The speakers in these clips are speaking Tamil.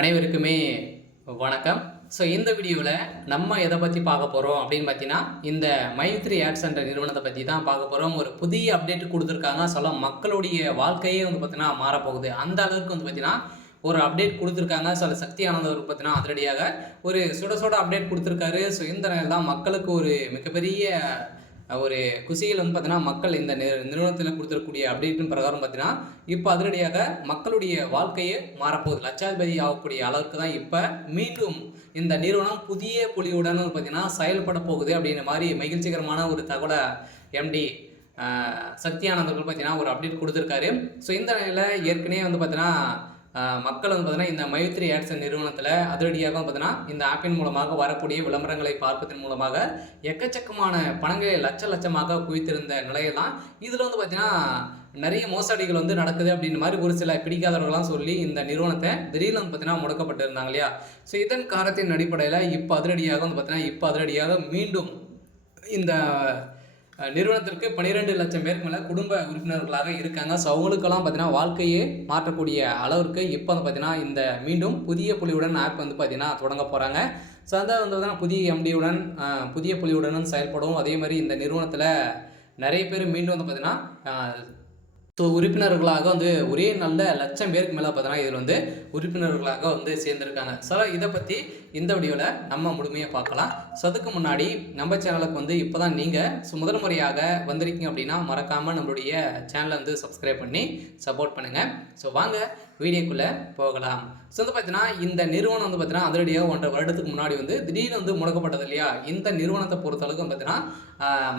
அனைவருக்குமே வணக்கம். ஸோ இந்த வீடியோவில் நம்ம எதை பற்றி பார்க்க போகிறோம் அப்படின்னு பார்த்தீங்கன்னா, இந்த மைத்ரி ஆட்ஸ் என்ற நிறுவனத்தை பற்றி தான் பார்க்க போகிறோம். ஒரு புதிய அப்டேட் கொடுத்துருக்காங்க. மக்களுடைய வாழ்க்கையே வந்து பார்த்தீங்கன்னா மாறப்போகுது. அந்த அளவுக்கு வந்து பார்த்தீங்கன்னா ஒரு அப்டேட் கொடுத்துருக்காங்க. சக்தி ஆனந்தவர் பார்த்தீங்கன்னா அதிரடியாக ஒரு சுட சுட அப்டேட் கொடுத்துருக்காரு. ஸோ இந்த நேரம் தான் மக்களுக்கு ஒரு மிகப்பெரிய ஒரு குசியில் வந்து பார்த்தீங்கன்னா மக்கள் இந்த நிறுவனத்தில் கொடுத்துருக்கூடிய அப்டேட்டின் பிரகாரம் பார்த்தீங்கன்னா இப்போ அதிரடியாக மக்களுடைய வாழ்க்கையே மாறப்போகுது. லட்சாதிபதி ஆகக்கூடிய அளவுக்கு தான் இப்போ மீண்டும் இந்த நிறுவனம் புதிய பொலிவுடன் பார்த்தீங்கன்னா செயல்பட போகுது அப்படின்ற மாதிரி மகிழ்ச்சிகரமான ஒரு தகவலை எம்டி சக்தி ஆனந்தர்கள் பார்த்தீங்கன்னா ஒரு அப்டேட் கொடுத்துருக்காரு. ஸோ இந்த நிலையில் ஏற்கனவே வந்து பார்த்தீங்கன்னா மக்கள் வந்து பார்த்தீங்கன்னா இந்த மைத்ரி ஆட்ஸ் நிறுவனத்தில் அதிரடியாக பார்த்தீங்கன்னா இந்த ஆப்பின் மூலமாக வரக்கூடிய விளம்பரங்களை பார்ப்பதன் மூலமாக எக்கச்சக்கமான பணங்களை லட்சமாக குவித்திருந்த நிலையில் தான் இதில் வந்து பார்த்தீங்கன்னா நிறைய மோசடிகள் வந்து நடக்குது அப்படின்ற மாதிரி ஒரு சில பிடிக்காதவர்கள்லாம் சொல்லி இந்த நிறுவனத்தை திடீர்னு வந்து பார்த்தீங்கன்னா முடக்கப்பட்டு இருந்தாங்க இல்லையா. ஸோ இதன் காரணத்தின் அடிப்படையில் இப்போ அதிரடியாக மீண்டும் இந்த நிறுவனத்திற்கு 12 லட்சம் பேருக்கு மேலே குடும்ப உறுப்பினர்களாக இருக்காங்க. ஸோ அவங்களுக்கெல்லாம் பார்த்தீங்கன்னா வாழ்க்கையே மாற்றக்கூடிய அளவிற்கு இப்போ வந்து பார்த்தீங்கன்னா இந்த மீண்டும் புதிய புலியுடன் ஆப் வந்து பார்த்தீங்கன்னா தொடங்க போகிறாங்க. ஸோ அதான் வந்து பார்த்தீங்கன்னா புதிய புலியுடன் செயல்படும். அதே மாதிரி இந்த நிறுவனத்தில் நிறைய பேர் மீண்டும் வந்து பார்த்தீங்கன்னா உறுப்பினர்களாக வந்து ஒரே நல்ல லட்சம் பேருக்கு மேலே பார்த்தீங்கன்னா இதில் வந்து உறுப்பினர்களாக வந்து சேர்ந்துருக்காங்க. ஸோ இதை பற்றி இந்த வீடியோவில் நம்ம முழுமையாக பார்க்கலாம். ஸோ அதுக்கு முன்னாடி நம்ம சேனலுக்கு வந்து இப்போ தான் நீங்கள் முதல் முறையாக வந்திருக்கீங்க அப்படின்னா மறக்காமல் நம்மளுடைய சேனலை வந்து சப்ஸ்கிரைப் பண்ணி சப்போர்ட் பண்ணுங்கள். ஸோ வாங்க வீடியோக்குள்ளே போகலாம். ஸோ வந்து பார்த்தீங்கன்னா இந்த நிறுவனம் வந்து பார்த்தீங்கன்னா அதிரடியாக 1.5 வருடத்துக்கு முன்னாடி வந்து திடீர்னு வந்து முடக்கப்பட்டது இல்லையா. இந்த நிறுவனத்தை பொறுத்தளவுக்கு பார்த்தீங்கன்னா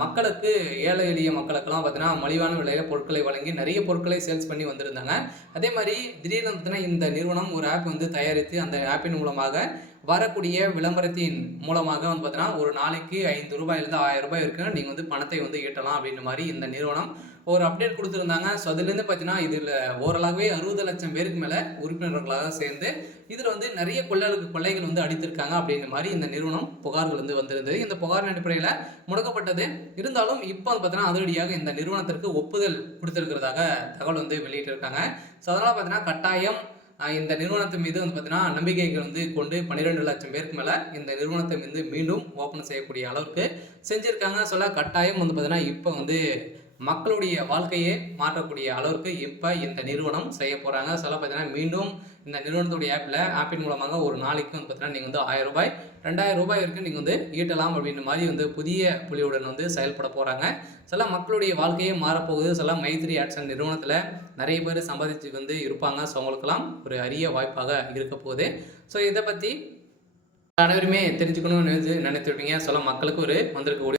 மக்களுக்கு ஏழை எளிய மக்களுக்கெல்லாம் பார்த்தீங்கன்னா மலிவான விலையில் பொருட்களை வழங்கி நிறைய பொருட்களை சேல்ஸ் பண்ணி வந்திருந்தாங்க. அதே மாதிரி திடீர்னு பார்த்தீங்கன்னா இந்த நிறுவனம் ஒரு ஆப் வந்து தயாரித்து அந்த ஆப்பின் மூலமாக வரக்கூடிய விளம்பரத்தின் மூலமாக வந்து பார்த்தீங்கன்னா ஒரு நாளைக்கு ₹5 1000 இருக்குன்னு நீங்கள் வந்து பணத்தை வந்து ஈட்டலாம் அப்படின்ற மாதிரி இந்த நிறுவனம் ஒரு அப்டேட் கொடுத்துருந்தாங்க. ஸோ அதுலேருந்து பார்த்தீங்கன்னா இதில் ஓரளவே 60 லட்சம் பேருக்கு மேலே உறுப்பினர்களாக சேர்ந்து இதில் வந்து நிறைய கொள்ளைகள் வந்து அடித்திருக்காங்க அப்படின்ற மாதிரி இந்த நிறுவனம் புகார்கள் வந்து வந்திருந்தது. இந்த புகாரின் அடிப்படையில் முடக்கப்பட்டது. இருந்தாலும் இப்போ வந்து பார்த்தீங்கன்னா அதிரடியாக இந்த நிறுவனத்திற்கு ஒப்புதல் கொடுத்துருக்கிறதாக தகவல் வந்து வெளியிட்டிருக்காங்க. ஸோ அதனால் பார்த்தீங்கன்னா கட்டாயம் இந்த நிறுவனத்தின் மீது வந்து பார்த்தீங்கன்னா நம்பிக்கைகள் வந்து கொண்டு 12 லட்சம் பேருக்கு மேலே இந்த நிறுவனத்தை வந்து மீண்டும் ஓப்பன் செய்யக்கூடிய அளவுக்கு செஞ்சுருக்காங்க. கட்டாயம் வந்து பார்த்தீங்கன்னா இப்போ வந்து மக்களுடைய வாழ்க்கையை மாற்றக்கூடிய அளவுக்கு இப்போ இந்த நிறுவனம் செய்ய போகிறாங்க. பார்த்தீங்கன்னா மீண்டும் இந்த நிறுவனத்துடைய ஆப்பின் மூலமாக ஒரு நாளைக்கு வந்து பார்த்தீங்கன்னா நீங்கள் வந்து ₹1000 ₹2000 வரைக்கும் நீங்கள் வந்து ஈட்டலாம் அப்படின்ற மாதிரி வந்து புதிய புலியுடன் வந்து செயல்பட போகிறாங்க. மக்களுடைய வாழ்க்கையே மாறப்போகுது. மைத்ரி ஆட்ஸ் நிறுவனத்தில் நிறைய பேர் சம்பாதிச்சு வந்து இருப்பாங்க. ஸோ அவங்களுக்கெல்லாம் ஒரு அரிய வாய்ப்பாக இருக்க போகுது. ஸோ இதை பற்றி அனைவருமே தெரிஞ்சுக்கணும்னு நினைத்துருப்பீங்க. மக்களுக்கு ஒரு வந்திருக்கக்கூடிய